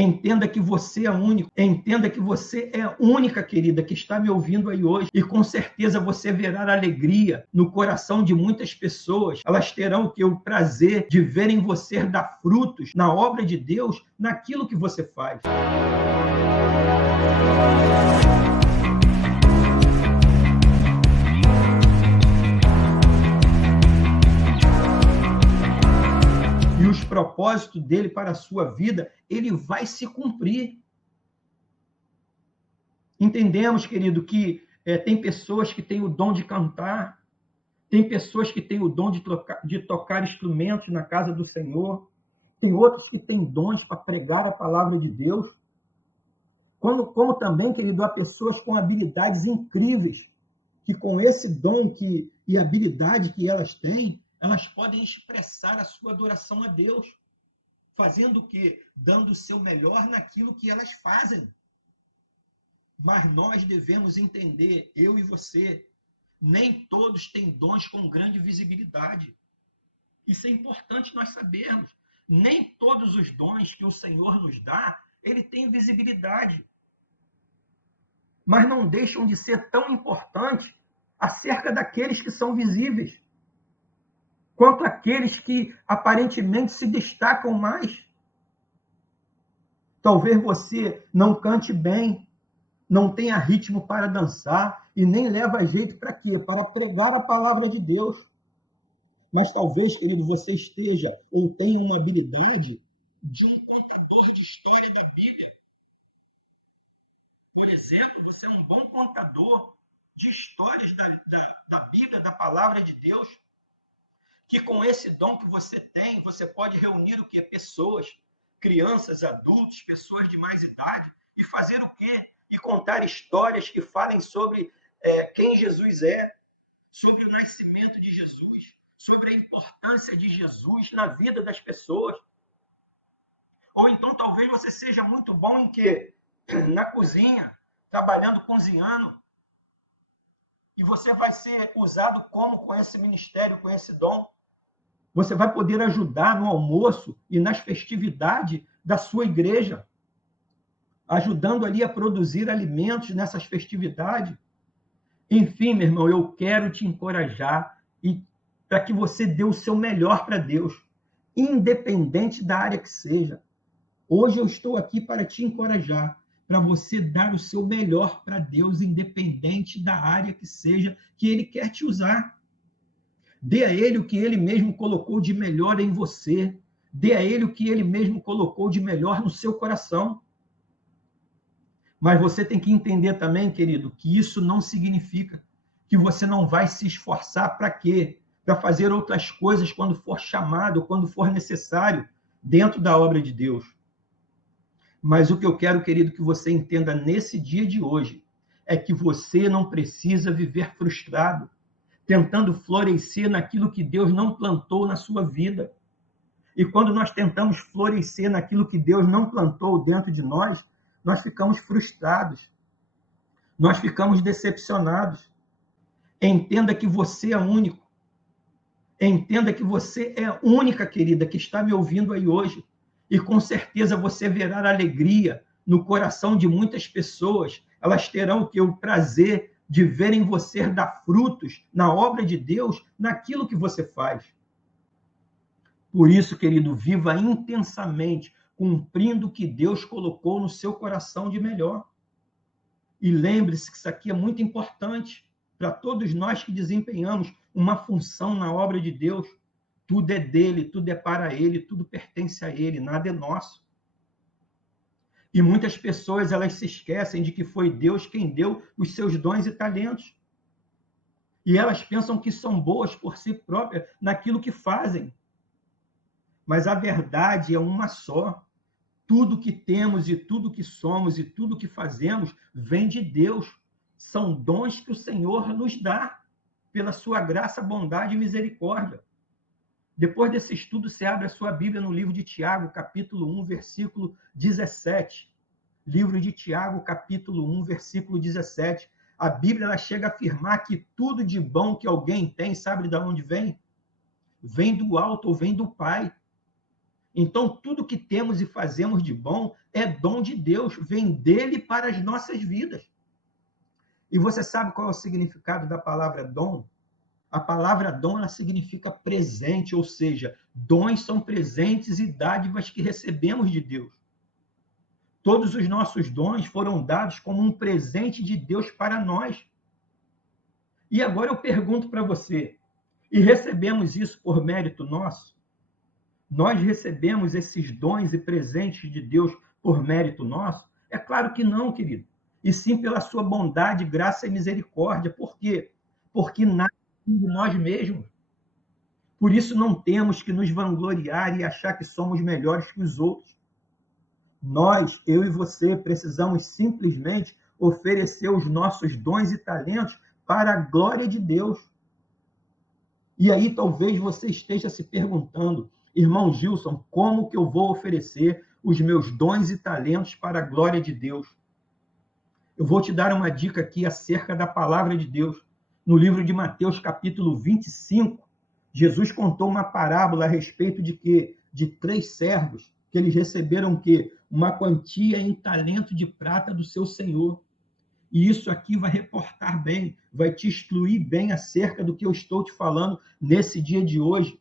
Entenda que você é único. Entenda que você é única, querida, que está me ouvindo aí hoje. E com certeza você verá alegria no coração de muitas pessoas. Elas terão o prazer de verem você dar frutos na obra de Deus, naquilo que você faz. E os propósitos dele para a sua vida, ele vai se cumprir. Entendemos, querido, que tem pessoas que têm o dom de cantar, tem pessoas que têm o dom de tocar instrumentos na casa do Senhor, tem outros que têm dons para pregar a palavra de Deus. Como também, querido, há pessoas com habilidades incríveis, que com esse dom e habilidade que elas têm, elas podem expressar a sua adoração a Deus. Fazendo o quê? Dando o seu melhor naquilo que elas fazem. Mas nós devemos entender, eu e você, nem todos têm dons com grande visibilidade. Isso é importante nós sabermos. Nem todos os dons que o Senhor nos dá, ele tem visibilidade. Mas não deixam de ser tão importantes acerca daqueles que são visíveis, quanto aqueles que aparentemente se destacam mais. Talvez você não cante bem, não tenha ritmo para dançar e nem leva jeito para quê? Para pregar a palavra de Deus. Mas talvez, querido, você esteja ou tenha uma habilidade de um contador de história da Bíblia. Por exemplo, você é um bom contador de histórias da Bíblia, da palavra de Deus, que com esse dom que você tem, você pode reunir o quê? Pessoas, crianças, adultos, pessoas de mais idade, e fazer o quê? E contar histórias que falem sobre quem Jesus é, sobre o nascimento de Jesus, sobre a importância de Jesus na vida das pessoas. Ou então talvez você seja muito bom em quê? Na cozinha, trabalhando, cozinhando, e você vai ser usado como com esse ministério, com esse dom. Você vai poder ajudar no almoço e nas festividades da sua igreja, ajudando ali a produzir alimentos nessas festividades. Enfim, meu irmão, eu quero te encorajar e para que você dê o seu melhor para Deus, independente da área que seja. Hoje eu estou aqui para te encorajar, para você dar o seu melhor para Deus, independente da área que seja que Ele quer te usar. Dê a Ele o que Ele mesmo colocou de melhor em você. Dê a Ele o que Ele mesmo colocou de melhor no seu coração. Mas você tem que entender também, querido, que isso não significa que você não vai se esforçar para quê? Para fazer outras coisas quando for chamado, quando for necessário, dentro da obra de Deus. Mas o que eu quero, querido, que você entenda nesse dia de hoje é que você não precisa viver frustrado, tentando florescer naquilo que Deus não plantou na sua vida. E quando nós tentamos florescer naquilo que Deus não plantou dentro de nós ficamos frustrados, nós ficamos decepcionados. Entenda que você é único. Entenda que você é única, querida, que está me ouvindo aí hoje. E com certeza você verá alegria no coração de muitas pessoas. Elas terão o prazer de verem você dar frutos na obra de Deus, naquilo que você faz. Por isso, querido, viva intensamente, cumprindo o que Deus colocou no seu coração de melhor. E lembre-se que isso aqui é muito importante para todos nós que desempenhamos uma função na obra de Deus. Tudo é dele, tudo é para ele, tudo pertence a ele, nada é nosso. E muitas pessoas elas se esquecem de que foi Deus quem deu os seus dons e talentos. E elas pensam que são boas por si próprias naquilo que fazem. Mas a verdade é uma só. Tudo que temos e tudo que somos e tudo que fazemos vem de Deus. São dons que o Senhor nos dá pela sua graça, bondade e misericórdia. Depois desse estudo, você abre a sua Bíblia no livro de Tiago, capítulo 1, versículo 17. Livro de Tiago, capítulo 1, versículo 17. A Bíblia ela chega a afirmar que tudo de bom que alguém tem, sabe de onde vem? Vem do alto ou vem do Pai. Então, tudo que temos e fazemos de bom é dom de Deus, vem dele para as nossas vidas. E você sabe qual é o significado da palavra dom? A palavra dom ela significa presente, ou seja, dons são presentes e dádivas que recebemos de Deus. Todos os nossos dons foram dados como um presente de Deus para nós. E agora eu pergunto para você, e recebemos isso por mérito nosso? Nós recebemos esses dons e presentes de Deus por mérito nosso? É claro que não, querido. E sim pela sua bondade, graça e misericórdia. Por quê? Porque nada de nós mesmos. Por isso não temos que nos vangloriar e achar que somos melhores que os outros. Nós, eu e você, precisamos simplesmente oferecer os nossos dons e talentos para a glória de Deus. E aí talvez você esteja se perguntando, irmão Gilson, como que eu vou oferecer os meus dons e talentos para a glória de Deus? Eu vou te dar uma dica aqui acerca da palavra de Deus. No livro de Mateus, capítulo 25, Jesus contou uma parábola a respeito de quê? De 3 servos, que eles receberam o quê? Uma quantia em talento de prata do seu senhor. E isso aqui vai reportar bem, vai te instruir bem acerca do que eu estou te falando nesse dia de hoje,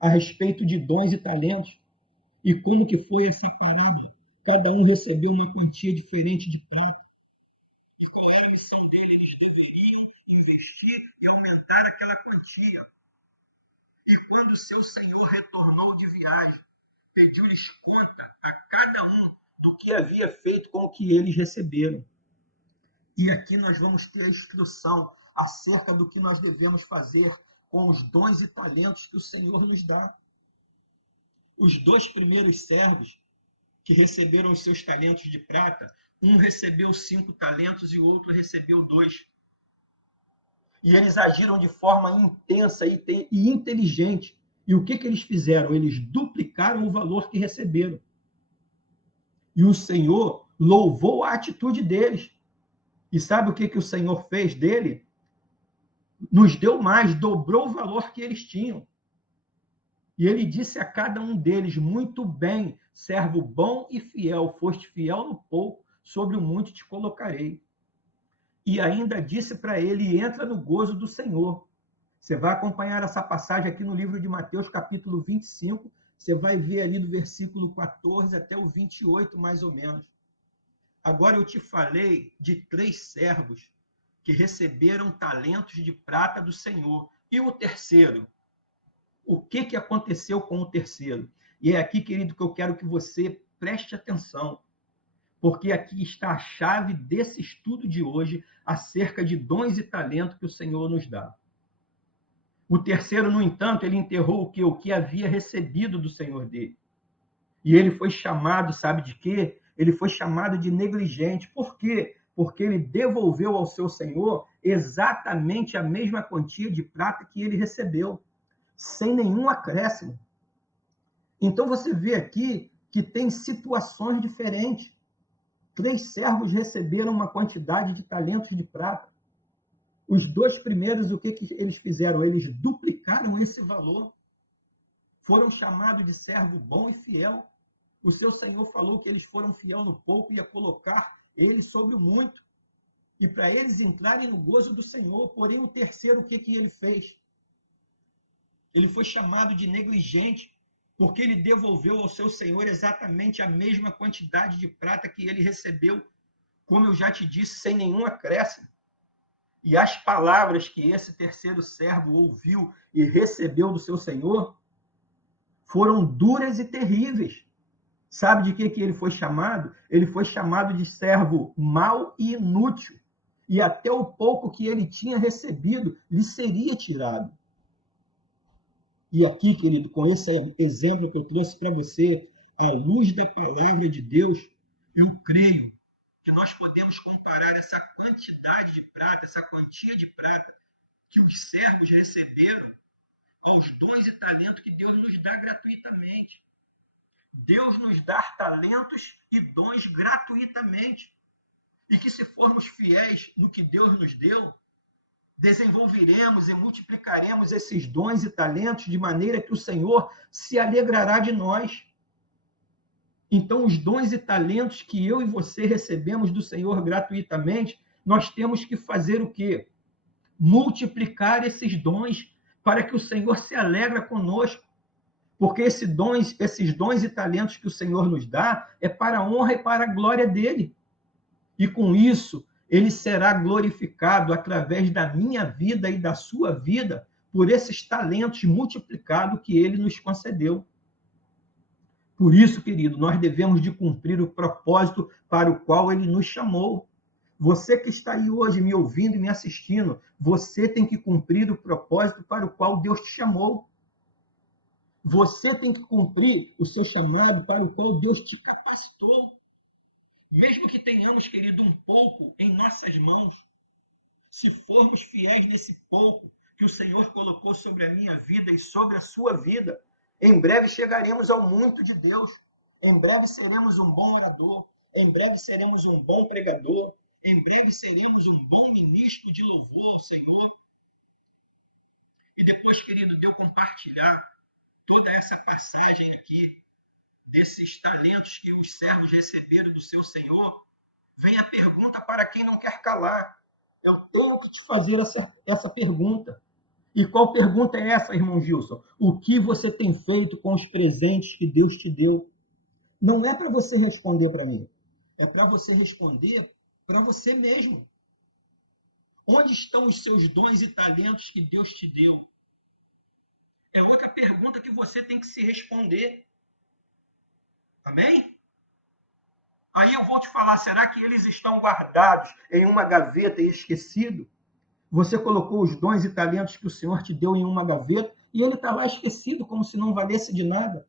a respeito de dons e talentos. E como que foi essa parábola? Cada um recebeu uma quantia diferente de prata. E qual era a missão dele? Eles deveriam investir e aumentar aquela quantia. E quando seu senhor retornou de viagem, pediu-lhes conta a cada um do que havia feito com o que eles receberam. E aqui nós vamos ter a instrução acerca do que nós devemos fazer com os dons e talentos que o Senhor nos dá. Os 2 primeiros servos que receberam os seus talentos de prata, um recebeu 5 talentos e o outro recebeu 2. E eles agiram de forma intensa e inteligente. E o que eles fizeram? Eles duplicaram o valor que receberam. E o Senhor louvou a atitude deles. E sabe o que o Senhor fez dele? Nos deu mais, dobrou o valor que eles tinham. E ele disse a cada um deles, muito bem, servo bom e fiel, foste fiel no pouco, sobre o muito te colocarei. E ainda disse para ele, entra no gozo do Senhor. Você vai acompanhar essa passagem aqui no livro de Mateus, capítulo 25, você vai ver ali do versículo 14 até o 28, mais ou menos. Agora eu te falei de 3 servos que receberam talentos de prata do Senhor. E o terceiro? O que aconteceu com o terceiro? E é aqui, querido, que eu quero que você preste atenção, porque aqui está a chave desse estudo de hoje acerca de dons e talentos que o Senhor nos dá. O terceiro, no entanto, ele enterrou o que? O que havia recebido do Senhor dele. E ele foi chamado, sabe de quê? Ele foi chamado de negligente. Por quê? Porque ele devolveu ao seu senhor exatamente a mesma quantia de prata que ele recebeu, sem nenhum acréscimo. Então você vê aqui que tem situações diferentes. 3 servos receberam uma quantidade de talentos de prata. Os 2 primeiros, o que eles fizeram? Eles duplicaram esse valor. Foram chamados de servo bom e fiel. O seu Senhor falou que eles foram fiel no pouco e ia colocar eles sobre o muito. E para eles entrarem no gozo do Senhor. Porém, o terceiro, o que ele fez? Ele foi chamado de negligente, porque ele devolveu ao seu Senhor exatamente a mesma quantidade de prata que ele recebeu, como eu já te disse, sem nenhum acréscimo. E as palavras que esse terceiro servo ouviu e recebeu do seu Senhor foram duras e terríveis. Sabe de que ele foi chamado? Ele foi chamado de servo mau e inútil. E até o pouco que ele tinha recebido lhe seria tirado. E aqui, querido, com esse exemplo que eu trouxe para você, à luz da palavra de Deus, eu creio que nós podemos comparar essa quantidade de prata, essa quantia de prata que os servos receberam aos dons e talentos que Deus nos dá gratuitamente. Deus nos dá talentos e dons gratuitamente. E que se formos fiéis no que Deus nos deu, desenvolveremos e multiplicaremos esses dons e talentos de maneira que o Senhor se alegrará de nós. Então, os dons e talentos que eu e você recebemos do Senhor gratuitamente, nós temos que fazer o quê? Multiplicar esses dons para que o Senhor se alegre conosco. Porque esses dons e talentos que o Senhor nos dá é para a honra e para a glória dele. E com isso, ele será glorificado através da minha vida e da sua vida por esses talentos multiplicados que ele nos concedeu. Por isso, querido, nós devemos de cumprir o propósito para o qual ele nos chamou. Você que está aí hoje me ouvindo e me assistindo, você tem que cumprir o propósito para o qual Deus te chamou. Você tem que cumprir o seu chamado para o qual Deus te capacitou. Mesmo que tenhamos, querido, um pouco em nossas mãos, se formos fiéis nesse pouco que o Senhor colocou sobre a minha vida e sobre a sua vida, em breve chegaremos ao muito de Deus. Em breve seremos um bom orador. Em breve seremos um bom pregador. Em breve seremos um bom ministro de louvor ao Senhor. E depois, querido, de eu compartilhar toda essa passagem aqui, desses talentos que os servos receberam do seu Senhor, vem a pergunta para quem não quer calar. Eu tenho que te fazer essa pergunta. E qual pergunta é essa, irmão Gilson? O que você tem feito com os presentes que Deus te deu? Não é para você responder para mim. É para você responder para você mesmo. Onde estão os seus dons e talentos que Deus te deu? É outra pergunta que você tem que se responder. Amém? Aí eu vou te falar, será que eles estão guardados em uma gaveta e esquecidos? Você colocou os dons e talentos que o Senhor te deu em uma gaveta e ele está lá esquecido, como se não valesse de nada.